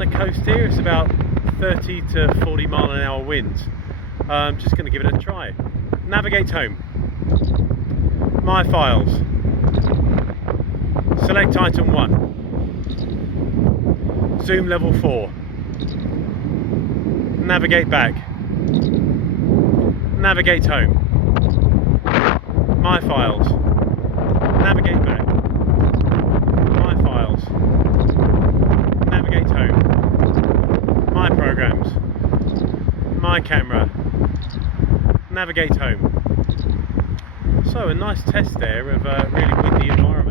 on the coast here. It's about 30 to 40 mile an hour winds. Just going to give it a try. Navigate home. My files. Select item 1. Zoom level 4. Navigate back. Navigate home. My files. Navigate back. My files. Navigate home. My programs. My camera. Navigate home. So a nice test there of a really windy environment.